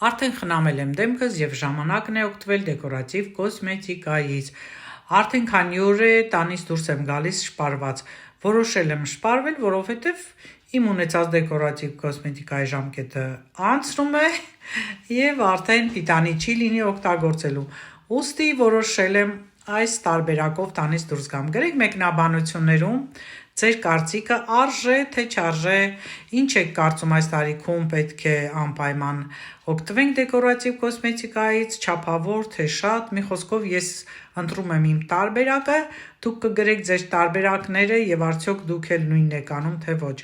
Արդեն խնամել եմ դեմքս եւ ժամանակն է օգտվել դեկորատիվ կոսմետիկայից։ Արդեն քանի օր է տանից դուրս եմ գալիս շպարված։ Որոշել եմ շպարվել, որովհետեւ իմ ունեցած դեկորատիվ կոսմետիկայի ժամկետը անցնում է եւ արդեն պիտանի չի լինի օգտագործելու։ Ուստի որոշել եմ այս տարբերակով տանից դուրս գամ։ Գրեք մեկնաբանություններում ձեր կարծիքը արժե թե չարժե, ինչ եք կարծում այս տարիքում պետք է անպայման օգտվենք դեկորատիվ կոսմետիկայից, չափավոր թե շատ, մի խոսքով ես ընտրում եմ իմ տարբերակը, դուք կգրեք ձեր տարբերակները եւ արդյոք դուք էլ նույնն եք անում թե ոչ։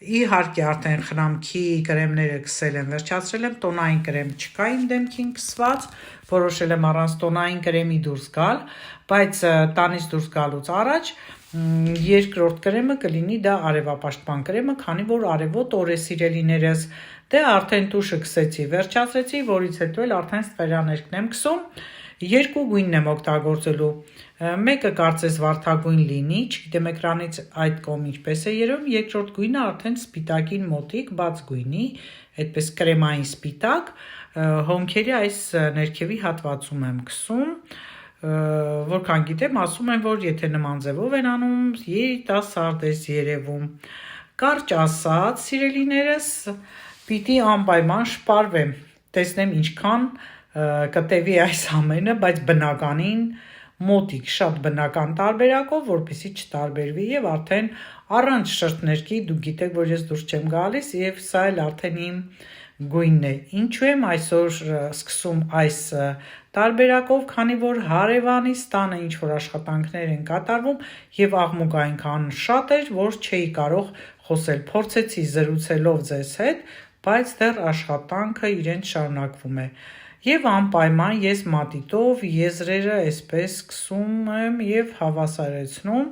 Իհարկե արդեն խնամքի կրեմները քսել եմ, վերջացրել եմ, տոնային կրեմ չկա իմ դեմքին քսված, որոշել եմ առանց տոնային կրեմի դուրս գալ, բայց տանից դուրս գալուց առաջ երկրորդ կրեմը կլինի դա արևապաշտպան կրեմը, քանի որ արևոտ օրեսիրելիներս դե արդեն տուշը քսեցի, վերջացրեցի, որից հետո էլ արդեն ստվերաներկն եմ քսում, երկու գույնն եմ օգտագործելու, մեկը կարծես վարդագույն լինի, չգիտեմ էկրանից այդ կողմ ինչպես է երևում, երկրորդ գույնը արդեն սպիտակին մոտիկ, բաց գույնի, այդպես կրեմային սպիտակ, հոնքերի այս ներքևի հատվածում եմ քսում, որքան գիտեմ, ասում են, որ եթե նման ձևով են անում, երիտասարդ ես երևում։ Կարճ ասած, սիրելիներս, պիտի անպայման շպարվեմ, տեսնեմ ինչքան կտևի այս ամենը, բայց բնականին մոտիկ, շատ բնական տարբերակով, որպեսզի չտարբերվի եւ արդեն առանց շրթներքի դուք գիտեք, որ ես դուրս չեմ գալիս եւ սա էլ արդեն իմ գույնն է։ Ինչու եմ այսօր սկսում այս տարբերակով, քանի որ հարևանիս տանը ինչ որ աշխատանքներ են կատարվում եւ աղմուկը այնքան շատ էր, որ չէի կարող խոսել։ Փորձեցի զրուցելով ձեզ հետ, բայց դեռ աշխատանքը իրեն շարունակվում է։ Եվ անպայման ես մատիտով եզրերը այսպես սկսում եմ եւ հավասարեցնում,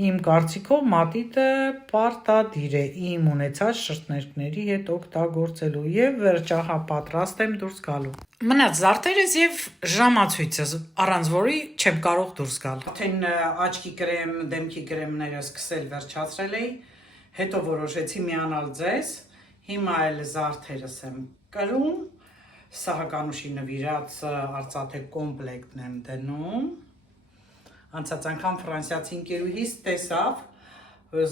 իմ կարծիքով մատիտը պարտադիր է իմ ունեցած շրթներկների հետ օգտագործելու եւ վերջահապատրաստ եմ դուրս գալու։ Մնաց զարդերս եւ ժամացույցս, առանց որի չեմ կարող դուրս գալ։ Արդեն աչքի կրեմ, դեմքի կրեմները սկսել վերջացրել էի, հետո որոշեցի միանալ ձեզ, հիմա էլ զարդերս եմ կրում, սահականուշի նվիրած արծաթե կոմպլեկտն եմ դնում, անցած անգամ ֆրանսիացի ընկերուհիս տեսավ,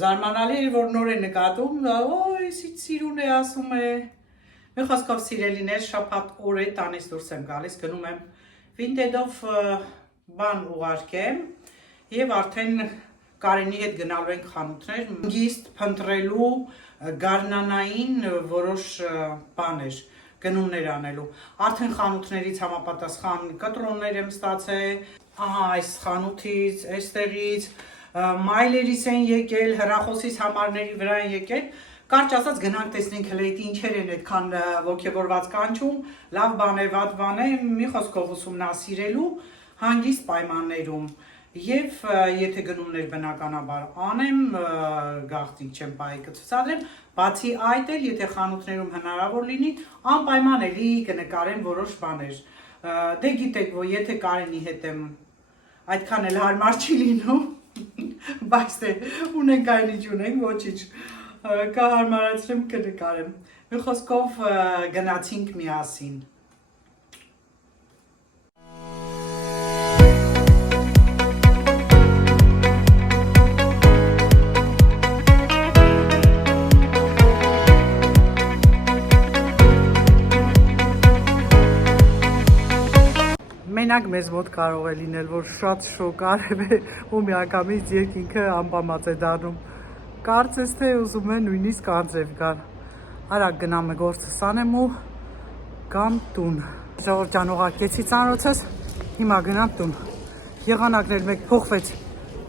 զարմանալի էր, որ նոր է նկատում, այս ինչ սիրուն է ասում է, մի խոսքով սիրելիներ, շաբաթ օր է տանից դուրս եմ գալիս, գնում եմ Vinted-ով բան ուղարկեմ եւ արդեն Կարենի հետ գնալու ենք խանութներ, գիստ փնտրելու գարնանային որոշ բաներ, գնումներ անելու, արդեն խանութներից համապատասխան կտրոններ եմ ստացել, այս խանութից, այստեղից, մայլերից են եկել, հեռախոսից համարների վրա են եկել, կարճ ասած գնանք տեսնենք հլը ինչեր են այդքան ոգևորված կանչում, լավ բան է, վատ բան է, մի խոսքով ուսումնասիրելու հանգիստ պայմաններում եւ եթե գնումներ բնականաբար անեմ, գաղտնիք չեմ պահի կցուցադրեմ, բացի այդ էլ եթե խանութներում հնարավոր լինի, անպայման էլի կնկարեմ որոշ բաներ։ Դե գիտեք, որ եթե Կարենի հետ եմ այդքան էլ հարմար չի լինում, բայց դե ունենք այն ինչ ունենք, ոչինչ, կհարմարացրեմ կնկարեմ։ Մի խոսքով գնացինք միասին։ Մենակ մեզ մոտ կարող է լինել, որ շատ շոկ արև է ու միանգամից երկինքը անպամած է դառնում։ Կարծես թե ուզում է նույնիսկ անձրև գան։ Արագ գնամ գործս անեմ ու գամ տուն։ Ժողովուրդ ջան, ուղարկեցի ծանոթս, հիմա գնամ տուն։ Եղանակն էլ մեկ փոխվեց։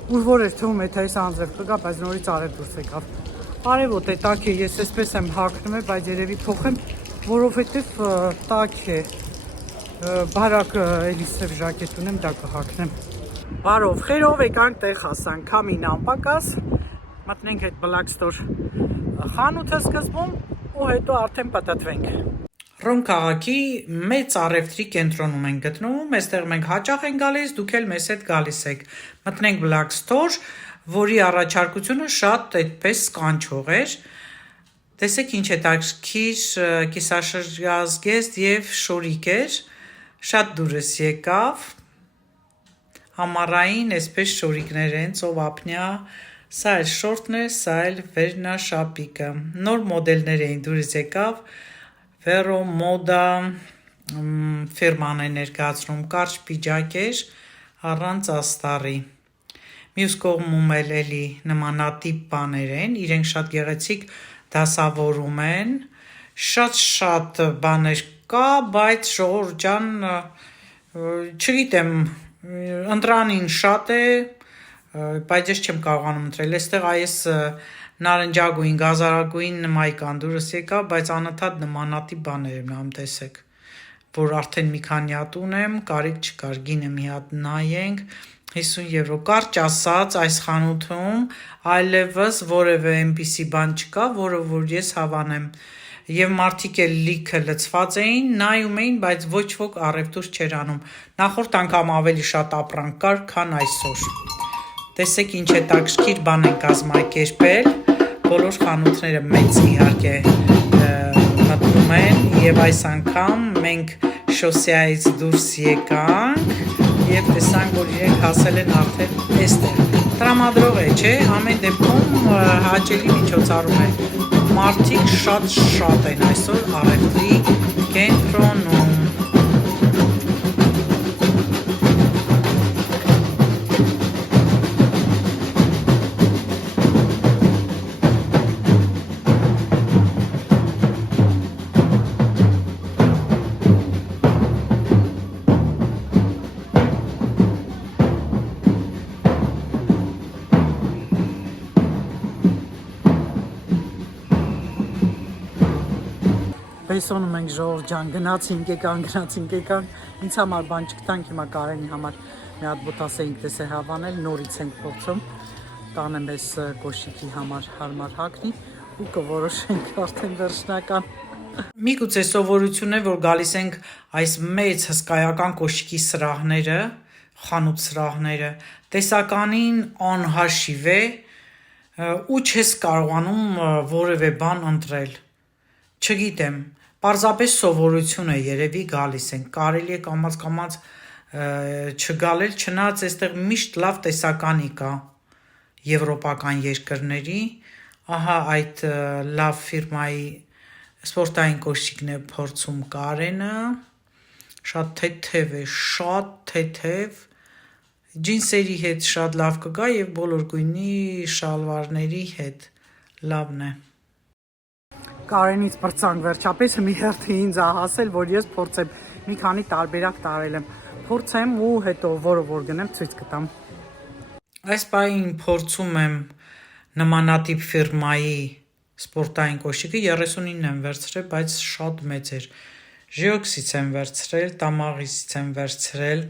Ուր որ էր թվում է թե այս անձրև կգա, բայց նորից արև դուրս եկավ։ Արևոտ է, տաք է, ես այսպես եմ հագնում, բայց երևի փոխեմ, որովհետև տաք է։ Բարակ էլի սև ժակետ ունեմ, դա կհագնեմ։ Բարով, խերով եկանք տեղ հասանք, քամին անպակաս, մտնենք այդ Black Store խանութը սկզբում ու հետո արդեն պատտվենք։ Ռոմ քաղաքի մեծ առևտրի կենտրոնում ենք գտնվում, այստեղ մենք հաճախ ենք գալիս, դուք էլ մեզ հետ գալիս եք։ Մտնենք Black Store, որի առաջարկությունը շատ այդպես կանչող էր։ Տեսեք ինչ հետաքրքիր կիսաշրջազգեստ եւ շորիկ էր, շատ դուրս եկավ, համառային այսպես շորիկներ են, ծովափնյա, սա էլ շորտն է, սա էլ վերնաշապիկը, նոր մոդելներ էին դուրս եկավ, Vero Moda ֆիրման է ներկայացնում, կարճ պիջակ էր, առանց աստառի, մյուս կողմում էլ էլի նմանատիպ բաներ են, իրենք շատ գեղեցիկ դասավորում են, շատ բաներ կա, բայց ժողովուրդ ջան, չգիտեմ, ընտրանին շատ է, բայց ես չեմ կարողանում ընտրել, այստեղ այս նարնջագույն, գազարագույն մայկան դուրս եկա, բայց անընդհատ նմանատիպ բաներ եմ նայում, տեսեք, որ արդեն մի քանի հատ ունեմ, կարիք չկար, գինը մի հատ նայենք, 50 եվրո, կարճ ասած այս խանութում այլևս որևէ այնպիսի բան չկա, որը որ ես հավանեմ, եւ մարդիկ էլ լիքը լցված էին, նայում էին, բայց ոչ ոք առևտուր չէր անում, նախորդ անգամ ավելի շատ ապրանք կար, քան այսօր, տեսեք ինչ հետաքրքիր բան են կազմակերպել, բոլոր խանութները մեծ իհարկե մտնում են, եւ այս անգամ մենք շոսեայից դուրս եկանք, եւ տեսանք, որ իրենք հասել են արդեն այստեղ, տրամադրող է, չէ, ամեն դեպքում հաճելի միջոցառում է, մարդիկ շատ են այսօր առևտրի կենտրոնում, Պեսոնում ենք ժողովուրդ ջան, գնացինք եկան, ինձ համար բան չգտանք, հիմա Կարենի համար մի հատ բոտասեինք տեսե հավանել, նորից ենք փորձում, տանեմ այս կոշիկի համար հարմար հագնի ու կորոշենք արդեն վերջնական։ Միգուցե սովորություն է, որ գալիս ենք այս մեծ հսկայական կոշիկի սրահները, խանութ սրահները, տեսականին անհաշիվ է ու չես կարողանում որևէ բան ընտրել, չգիտեմ, պարզապես սովորություն է երևի գալիս ենք, կարելի է կամաց չգալել, չնայած այստեղ միշտ լավ տեսականի կա եվրոպական երկրների, ահա այդ լավ ֆիրմայի սպորտային կոշիկն է փորձում Կարենը, շատ թեթև է, շատ թեթև, ջինսերի հետ շատ լավ կգա եւ բոլոր գույնի շալվարների հետ լավն է։ Կարենից պրծանք վերջապես մի հերթի ինձ հասել, որ ես փորձեմ, մի քանի տարբերակ տարել եմ, փորձեմ ու հետո որը որ գնեմ ցույց կտամ։ Այս պահին փորձում եմ նմանատիպ ֆիրմայի սպորտային կոշիկը 39 եմ վերցրել, բայց շատ մեծ էր։ Ժեոքսից եմ վերցրել, տամաղից եմ վերցրել,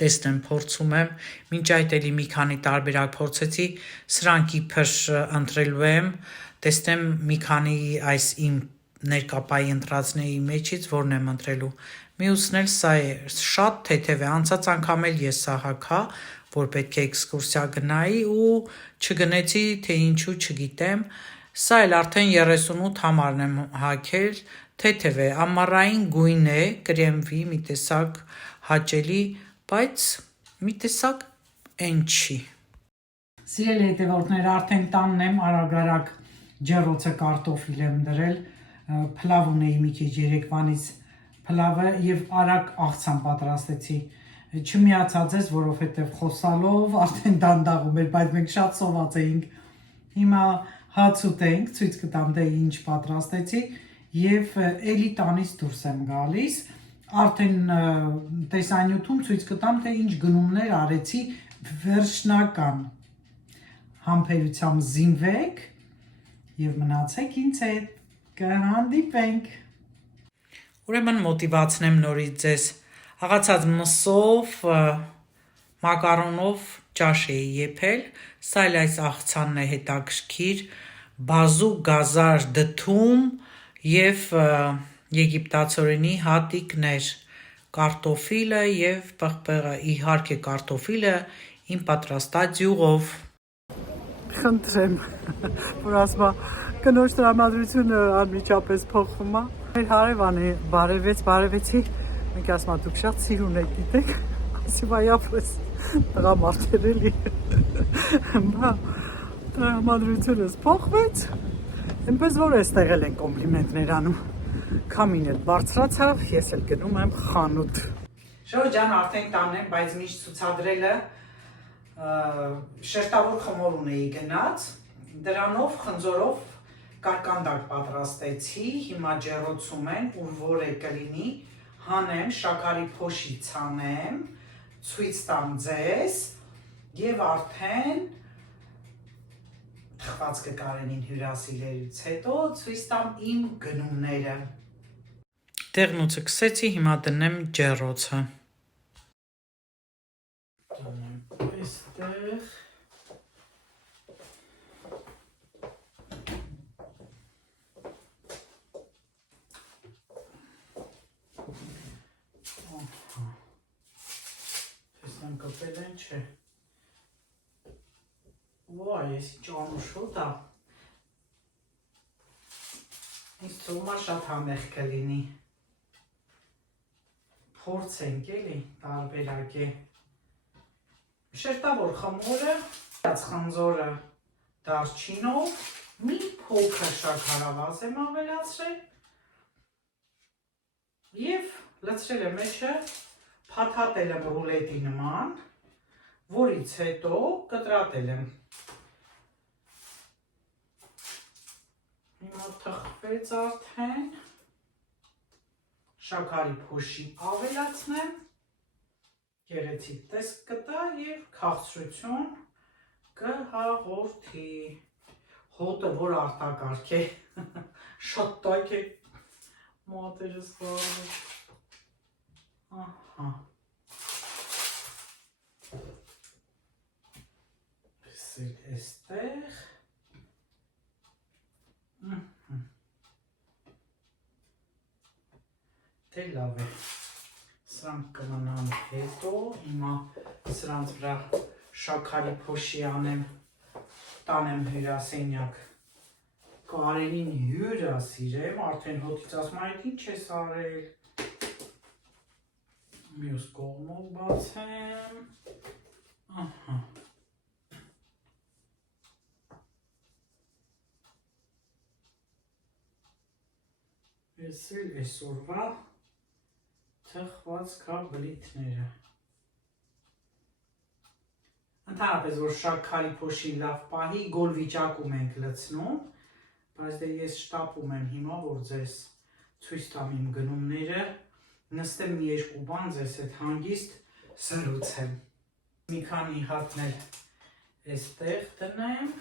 տեսնեմ, փորձում եմ, մինչ այդ էլի մի քանի տարբերակ փորձեցի, սրանք իբր ընտրելու եմ, տեսնեմ մի քանի այս իմ ներկապայի ընտրածների մեջից որն եմ ընտրելու, մյուսն էլ սա է, շատ թեթև է, անցած անգամ էլ ես սա հագա, որ պետք է էքսկուրսիա գնայի ու չգնեցի, թե ինչու չգիտեմ, սա էլ արդեն 38 համարն եմ հագել, թեթև է, ամառային գույն է, կրեմվի, մի տեսակ հաճելի, բայց մի տեսակ են չի։ Սիրելի հետևորդներ, արդեն տանն եմ, արագ ջեռոցը կարտոֆիլ եմ դրել, փլավ ունեի մի քիչ երեկվանից փլավը եւ արագ աղցան պատրաստեցի, չմիացած ես, որովհետեւ խոսալով արդեն դանդաղում էր, բայց մենք շատ սոված էինք, հիմա հաց ուտենք, ցույց կտամ դե ինչ պատրաստեցի եւ էլի տանից դուրս եմ գալիս, արդեն տեսանյութում ցույց կտամ, թե ինչ գնումներ արեցի վերջնական, համբերությամբ զինվեք եւ մնացեք ինձ հետ, կհանդիպենք։ Ուրեմն մոտիվացնեմ նորից ձեզ, հաղացած մսով, մակարոնով ճաշ էի եփել, սա էլ այս աղցանն է հետաքրքիր, բազու գազար դդում եւ եգիպտացորենի հատիկներ, կարտոֆիլը եւ պղպեղը, իհարկե կարտոֆիլը իմ պատրաստած յուղով։ Խնդրեմ, որ ասма Կնոջ տրամադրությունը անմիջապես փոխվում է։ Մեր հարևանը բարևեցի, մենք ասում ենք դուք շատ սիրուն եք, գիտեք, ասիվա ապրես տղամարդեր էլի։ Բա տրամադրությունը փոխվեց, այնպես որ այստեղ են կոմպլիմենտներ անում։ Քամին էլ բարձրացավ, ես էլ գնում եմ խանութ։ Շրջան արդեն տանն եմ, բայց միշտ ցուցադրելը շերտավոր խմոր ունեի գնաց, դրանով խնձորով կարկանդակ պատրաստեցի, հիմա ջեռոցում են, ուր որ է կլինի, հանեմ, շաքարի փոշի ցանեմ, ցույց տամ ձեզ եւ արդեն թխվածքը Կարենին հյուրասիրելուց հետո ցույց տամ իմ գնումները։ Տեղնուցը կսեցի, հիմա դնեմ ջեռոցը։ Այստեղ տեսնեմ կպել են չէ։ Ոայ, ես ճանուշոտ է։ Ինձ թվում է շատ համեղ կլինի։ Փորձենք էլի, տարբերակ է։ Շերտավոր խմորը, խնձորը դարչինով, մի փոքր շաքարավազ եմ ավելացրել և լցրել եմ մեջը, փաթաթել եմ ռուլետի նման, որից հետո կտրատել եմ։ Հիմա թխվեց արդեն, շաքարի փոշի ավելացնեմ, գեղեցիկ տեսք կտա և քաղցրություն կհաղորդի, հոտը որ արտակարգ է, շատ տայք է, մատերս կարողը, ահա, էստեղ, դե լավ է, սրանք կմնան հետո, հիմա սրանց վրա շաքարի փոշի անեմ, տանեմ հյուրասենյակ, Կարենին հյուրասիրեմ, արդեն հոտից ասում այդ ինչ ես արել, մյուս կողմով բացեմ, ահա, ես էլ այսօրվա թխված բլիթները։ Ընդհանրապես, որ շաքարի փոշին լավ պահի, գոլ վիճակում ենք լցնում, բայց դե ես շտապում եմ հիմա, որ ձեզ ցույց տամ իմ գնումները, նստեմ մի երկու բան ձեզ հետ հանգիստ զրուցեմ։ Մի քանի հատներ այստեղ դնեմ,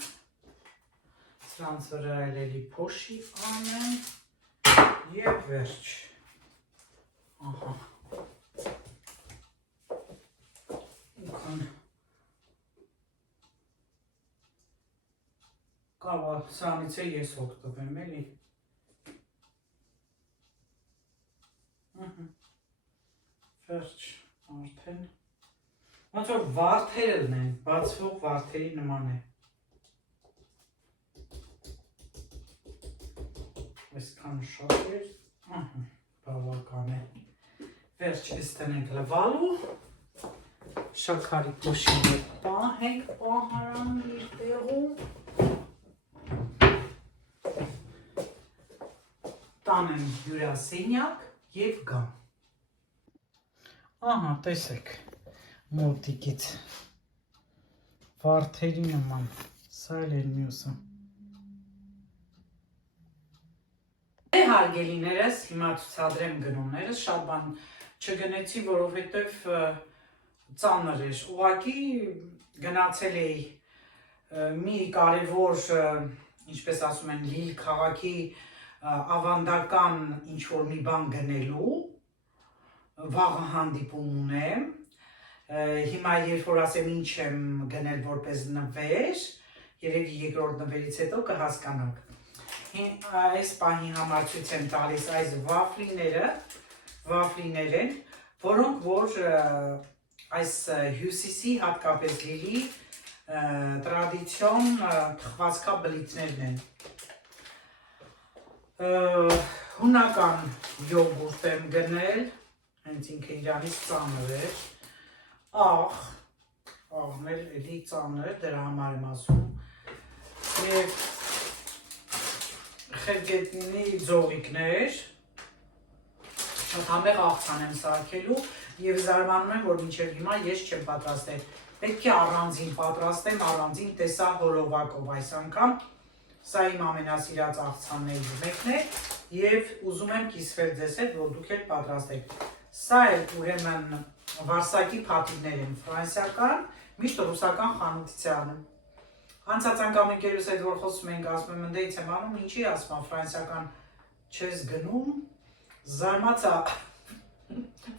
սրանց վրա էլի փոշի անեմ և վերջ։ Ահա, կարող սրանից է ես օգտվեմ էլի, վերջ արդեն, ոնց որ վարդերն են, բացվող վարդերի նման է, այսքան շատ էր, բավական է, վերջ էստեն ենք լվալու, շաքարի փոշին հետ պահենք պահարան իր տեղում, տանեմ հյուրասենյակ և գամ։ Ահա, տեսեք, մոտիկից, վարդերի նման, սա էլ են մյուսը։ Հարգելիներս, հիմա ցուցադրեմ գնումներս, շատ բան չգնեցի, որովհետև ծանր էր, ուղղակի գնացել էի մի կարևոր, ինչպես ասում են, Լիլ քաղաքի ավանդական ինչ-որ մի բան գնելու, վաղը հանդիպում ունեմ, հիմա երբ որ ասեմ ինչ եմ գնել որպես նվեր, երևի երկրորդ նվերից հետո կհասկանաք։ Այս պահի համար ցույց եմ տալիս այս վաֆլիներ են, որոնք որ այս հյուսիսի հատկապես Լիլի տրադիցիոն թխվածքաբլիթներն են։ Հունական յոգուրտ եմ գնել, հենց ինքը իրանից ծանր էր, աղն էլ էլի ծանր, դրա համար եմ ասում, և խելգետնի ձողիկներ, շատ համեղ աղցան եմ սարքելու և զարմանում եմ, որ մինչև հիմա ես չեմ պատրաստել, պետք է առանձին պատրաստեմ, առանձին տեսա հոլովակով այս անգամ, սա իմ ամենասիրած աղցաններից մեկն է և ուզում եմ կիսվել ձեզ հետ, որ դուք էլ պատրաստեք, սա էլ ուրեմն վարսակի փաթիթներ են ֆրանսիական, միշտ ռուսական խանութից է անում, անցած անգամ ընկերուս հետ որ խոսում ենք, ասում եմ ընդեից եմ անում, ինչի ասում ֆրանսիական չես գնում, զարմացա,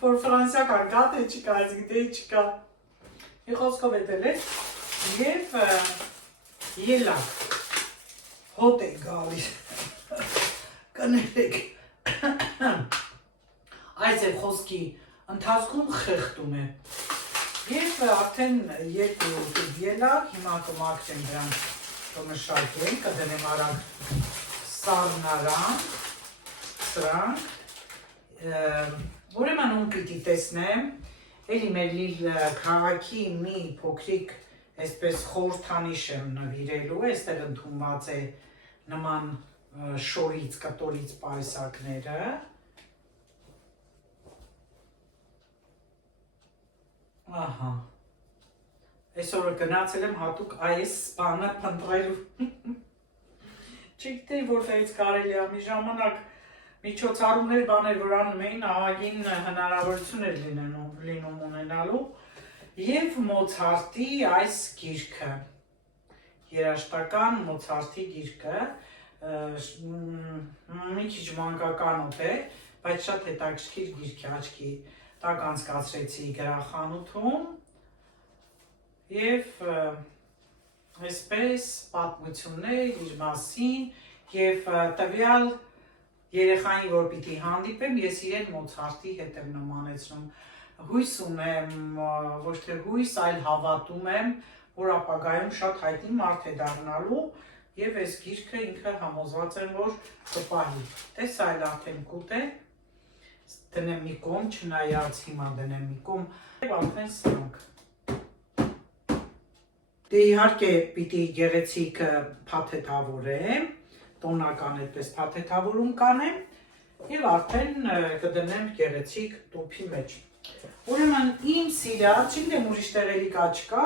որ ֆրանսիական կա թե չկա, այս գիտեի չկա, մի խոսքով էտել է, և ելակ, հոտ է գալիս, կներեք, այս է խոսքի ընթացքում խեղտում է, և արդեն երկու ելակ, հիմա կմաքրեմ դրան կմշակենք, կդնեմ արագ սառնարան, սրանք, ուրեմն ում պիտի տեսնեմ, էլի մեր քաղաքի մի փոքրիկ այսպես խորհրդանիշ եմ նվիրելու, այստեղ ընդունված է նման շորից, կտորից պայսակները, ահա, այսօր գնացել եմ հատուկ այս բանը փնտրելու, չգիտեի որտեղից կարելի է մի ժամանակ միջոցառումներ բաներ, որ անում էին, ահագին հնարավորություն էր լինում ունենալու և Մոցարտի այս գիրքը, երաժշտական Մոցարտի գիրքը, մի քիչ մանկականոտ է, բայց շատ հետաքրքիր գիրք է, աչքի տակ անցկացրեցի գրախանութում և այսպես պատմություններ իր մասին և տվյալ երեխային, որ պիտի հանդիպեմ, ես իրեն Մոցարտի հետ եմ նմանեցնում, հույս ունեմ, ոչ թե հույս, այլ հավատում եմ, որ ապագայում շատ հայտնի մարդ է դառնալու և այս գիրքը ինքը համոզված եմ, որ կպահի, տես այլ արդեն կուտ է, դնեմ մի կողմ, չնայած հիմա դնեմ մի կողմ, և արդեն սրանք։ Դե իհարկե պիտի գեղեցիկ փաթեթավորեմ, տոնական այդպես փաթեթավորում կանեմ և արդեն կդնեմ գեղեցիկ տուփի մեջ։ Ուրեմն իմ սիրած, չգիտեմ ուրիշ տեղերի կա չկա,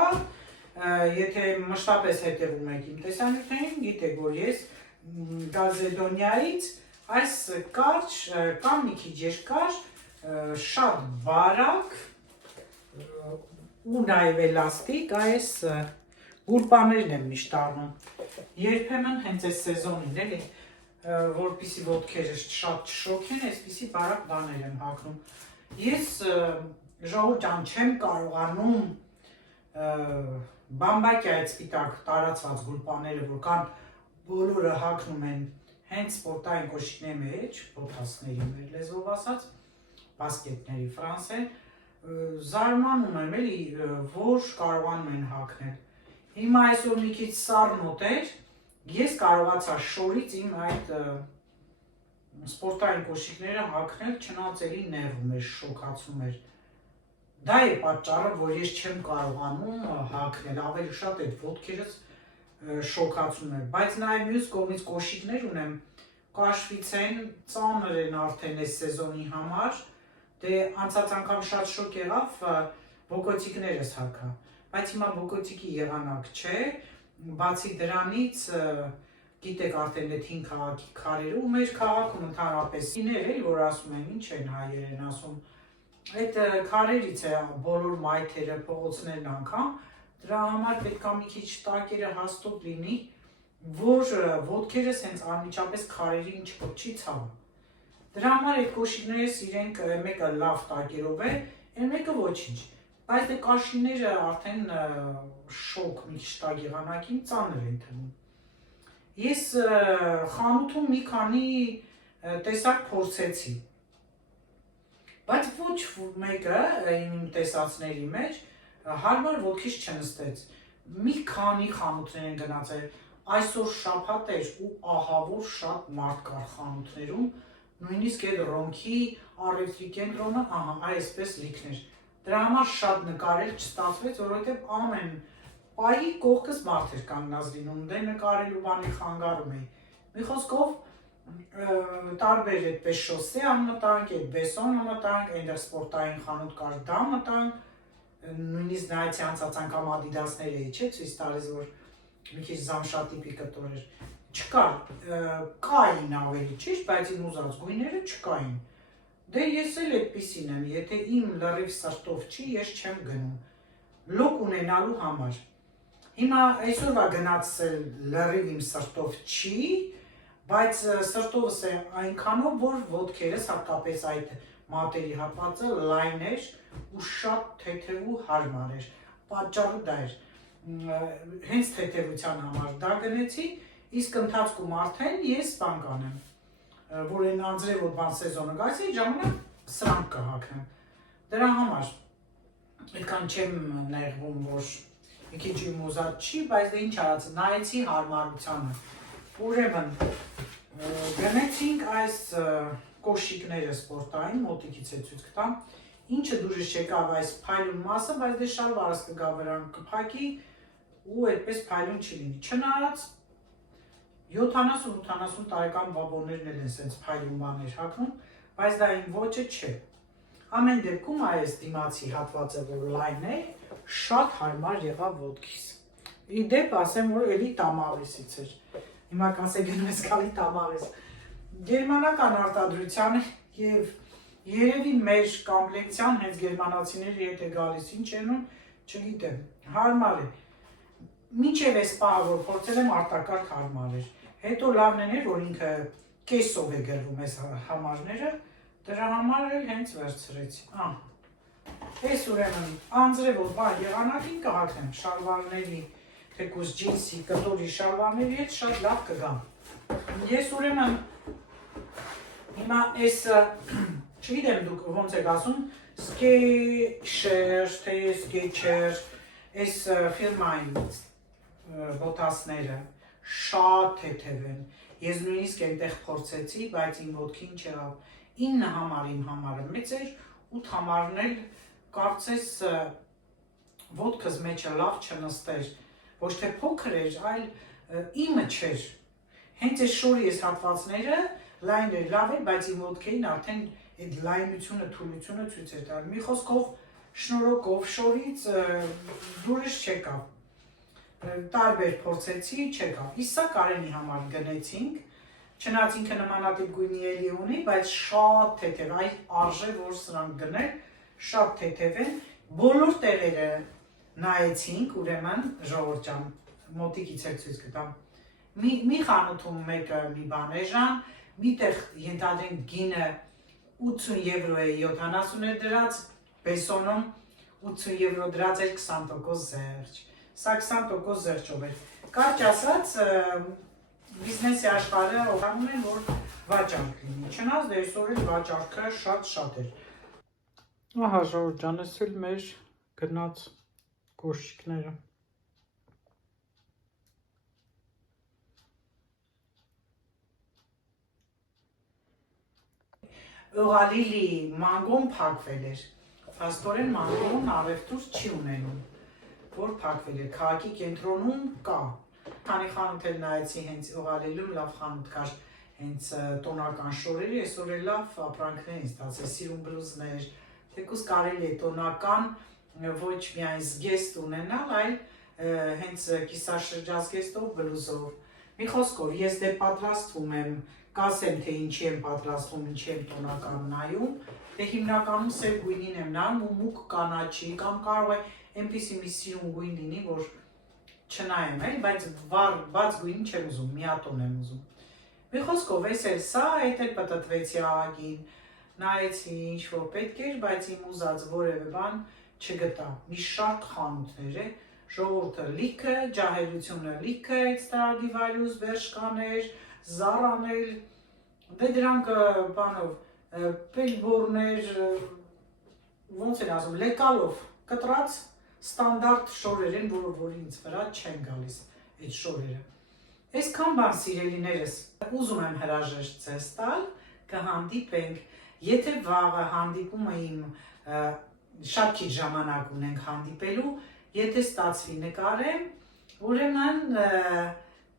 եթե մշտապես հետևում եք իմ տեսանյութերին, գիտեք, որ ես Գազեդոնիայից այս կարճ կամ մի քիչ երկար, շատ բարակ ու նաև էլաստիկ այս գուլպաներն եմ միշտ առնում, երբեմն հենց այս սեզոնին էլի, որպեսզի ոտքերս շատ չշոքեն, այսպիսի բարակ բաներ եմ հագնում։ Ես ժողովուրդ ջան չեմ կարողանում բամբակյա այդ սպիտակ տարածված գուլպաները, որ կան բոլորը հագնում են հենց սպորտային կոշիկների մեջ, բոթասների մեր լեզվով ասած, բասկետների ֆրանսեր, զարմանում եմ էլի, որ կարողանում են հագնել։ Հիմա այսօր մի քիչ սառնոտ էր, ես կարողացա շորից իմ այդ սպորտային կոշիկները հագնել, չնայած էլի նեղում էր, շոքացում էր։ Դա է պատճառը, որ ես չեմ կարողանում հագնել, ավելի շատ այդ ոտքերս շոքացում էր, բայց նաև մյուս կողմից կոշիկներ ունեմ, կաշվից են, ծանր են արդեն այս սեզոնի համար, դե անցած անգամ շատ շոկ եղավ բոկոտիկներս հագա, բայց հիմա բոկոտիկի եղանակ չէ, բացի դրանից գիտեք արդեն այդ հին քաղաքի քարերը ու մեր քաղաքում ընդհանրապես իներ էլ, որ ասում են, ինչ են հայերեն ասում, այդ քարերից է բոլոր մայթերը, փողոցներն անգամ, դրա համար պետք է մի քիչ տակերը հաստոտ լինի, որ ոտքերս հենց անմիջապես քարերին չպտչի ցավը։ Դրա համար այդ կոշիկներս իրենք մեկը լավ տակերով է, այն մեկը ոչինչ, բայց դե կաշիները արդեն շոկ մի քիչ տակ եղանակին ծանր են թվում։ Ես խանութում մի քանի տեսակ փորձեցի, բայց ոչ մեկը իմ տեսածների մեջ հարմար ոտքից չնստեց։ Մի քանի խանութներ են գնացել, այսօր շաբաթ էր ու ահավոր շատ մարդ կար խանութներում, նույնիսկ այդ ռոնքի առևտրի կենտրոնը, ահա, այսպես լիքներ։ Դրա համար շատ նկարել չստացվեց, որովհետև ամեն պայի կողքս մարդ էր կանգնած լինում, դե նկարելու բանի խանգարում էի։ Մի խոսքով տարբեր այդպես շոսե անմտանք, այդ բեսոն մտանք, այնտեղ սպորտային խանութ կար, դա մտանք, նույնիսկ նայեցի անցած անգամ Adidas-ներ էի, չէ՞, ցույց տալիս, որ մի քիչ զամշատիպի կտոր էր։ Չկար, կային ավելի ճիշտ, բայց իմ ուզած գույները չկային։ Դե ես էլ այդպիսին եմ, եթե իմ լրիվ սրտով չի, ես չեմ գնում։ Լոկ ունենալու համար։ Հիմա այսօրվա գնացել լրիվ իմ սրտով չի, բայց սրտովս է այնքանով, որ ոտքերս հատկապես այդ մատերի հատվածը լայն էր ու շատ թեթև ու հարմար էր։ Պատճառը դա էր։ Հենց թեթևության համար դա գնեցի, իսկ ընթացքում արդեն ես բան կանեմ, որ այն անձրևոտ բան սեզոնը գայց է, ժամանակ սրանք կհակնեմ։ Դրա համար այդքան չեմ նեղվում, որ մի քիչ իմ ուզած չի, բայց դե ինչ արած, նայեցի հարմարությանը։ Ուրեմն գնեցինք այս կոշիկները սպորտային, մոտիկից է ցույց կտամ, ինչը դուրս չեկավ այս փայլուն մասը, բայց դե շալվարս կգա վրան կփակի ու այդպես փայլուն չի լինի։ Չնայած 70-80 տարեկան բաբոներն էլ են սենց փայլուն բաներ հագնում, բայց դա իմ ոճը չէ։ Ամեն դեպքում այս դիմացի հատվածը, որ լայն է, շատ հարմար եղավ ոտքիս։ Ի դեպ ասեմ, որ էլի տամաղեսից էր։ Հիմա կասեք գնես գալի տամաղես։ Գերմանական արտադրության եւ երևի մեր կոմպլեկցիան հենց գերմանացիների հետ է գալիս, ինչ ենում, չգիտեմ, հարմար է։ Մինչև այս պահը, որ փորձել եմ արտակարգ հարմար էր։ Հետո լավն էր, որ ինքը կեսով է գրվում այս համարները, դրա համար էլ հենց վերցրեցի։ Այս ուրեմն անձրևոտ բան եղանակին կհակնեմ շալվարների, թեկուզ ջինսի, կտորի շալվարների հետ շատ լավ կգամ։ Ես ուրեմն հիմա այս, չգիտեմ դուք ոնց եք ասում, սկեշեր, թե սկեչեր, այս ֆիրմային բոտասները շատ թեթև են։ Ես նույնիսկ այնտեղ փորձեցի, բայց իմ ոտքին չեղավ։ 9 համար իմ համարը մեծ էր, 8 համարն էլ կարծես ոտքս մեջը լավ չնստեր, ոչ թե փոքր էր, այլ իմը չէր։ Հենց այս շորի այս հատվածները լայն էր, լավ էր, բայց իմ ոտքերին արդեն այդ լայնությունը, թուլությունը ցույց էր տալիս։ Մի խոսքով շնորհքով շորից դուրս չեկավ։ Տարբեր փորձեցի, չեկավ։ Իսկ սա Կարենի համար գնեցինք, չնայած ինքը նմանատիպ գույնի էլի ունի, բայց շատ թեթև, այ արժե որ սրանք գնել, շատ թեթև են, բոլոր տեղերը նայեցինք, ուրեմն ժողովուրդ ջան, մոտիկից էլ ցույց կտամ։ Մի խանութում մեկը մի բան էժան, միտեղ ենթադրենք գինը 80 եվրո է 70 է դրած, բեսոնում 80 եվրո դրած էր 20% զերծ։ Սա 20% զերծով էր։ Կարճ ասած, բիզնեսի աշխարհը օգնում են, որ վաճառք լինի։ Չնայած դե այսօր էլ վաճառքը շատ էր։ Ահա ժողովուրդ ջան, այս էլ մեր գնաց կոշիկները։ Օղալիլի մանգոն փակվել էր։ Փաստորեն մանգոն առևտուր չի ունենում, որ փակվել էր։ Քաղաքի կենտրոնում կա։ Քանի խանութ էլ նայեցի հենց Օղալիլում լավ խանութ կար, հենց տոնական շորերի, այսօր էլ լավ ապրանքներ են ստացել, սիրուն բլուզներ, թեկուզ կարելի է տոնական ոչ միայն զգեստ ունենալ, այլ հենց կիսաշրջազգեստով բլուզով։ Մի խոսքով, ես դե պատրաստվում եմ, կասեմ, թե ինչի եմ պատրաստվում, ինչի եմ տոնական նայում, դե հիմնականում սև գույնին եմ նայում ու մուգ կանաչի, կամ կարող է այնպիսի մի սիրուն գույն լինի, որ չնայեմ էլ, բայց բաց գույն չեմ ուզում, միատոն եմ ուզում։ Մի խոսքով, այս էլ սա, այդ էլ պտտվեցի ահագին, նայեցի ինչ որ պետք էր, բայց իմ ուզած որևէ բան չգտա։ Մի շարք խանութներ է, ժողովուրդը լիքը, ջահելությունը լիքը, Stradivarius, Bershka-ներ, Zara-ներ, դե դրանք բանով, պելբորներ, ոնց են ասում, լեկալով կտրած ստանդարտ շորեր են, որ ինձ վրա չեն գալիս այդ շորերը։ Այսքան բան սիրելիներս, ուզում եմ հրաժեշտ ձեզ տալ, կհանդիպենք, եթե վաղը հանդիպումը իմ շատ քիչ ժամանակ ունենք հանդիպելու, եթե ստացվի նկարեմ, ուրեմն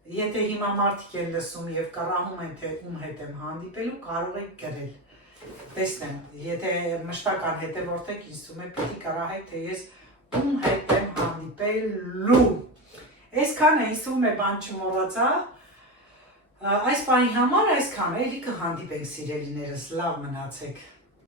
եթե հիմա մարդիկ են լսում եւ կռահում են թե ում հետ եմ հանդիպելու, կարող եք գրել։ Տեսնեմ, եթե մշտական հետևորդ եք, ինձ թվում է պիտի կռահեք, թե ես ում հետ եմ հանդիպելու։ Այսքան է, ինձ թվում է բան չմոռացա։ Այս բանի համար այսքան, էլի կհանդիպենք սիրելիներս, լավ մնացեք։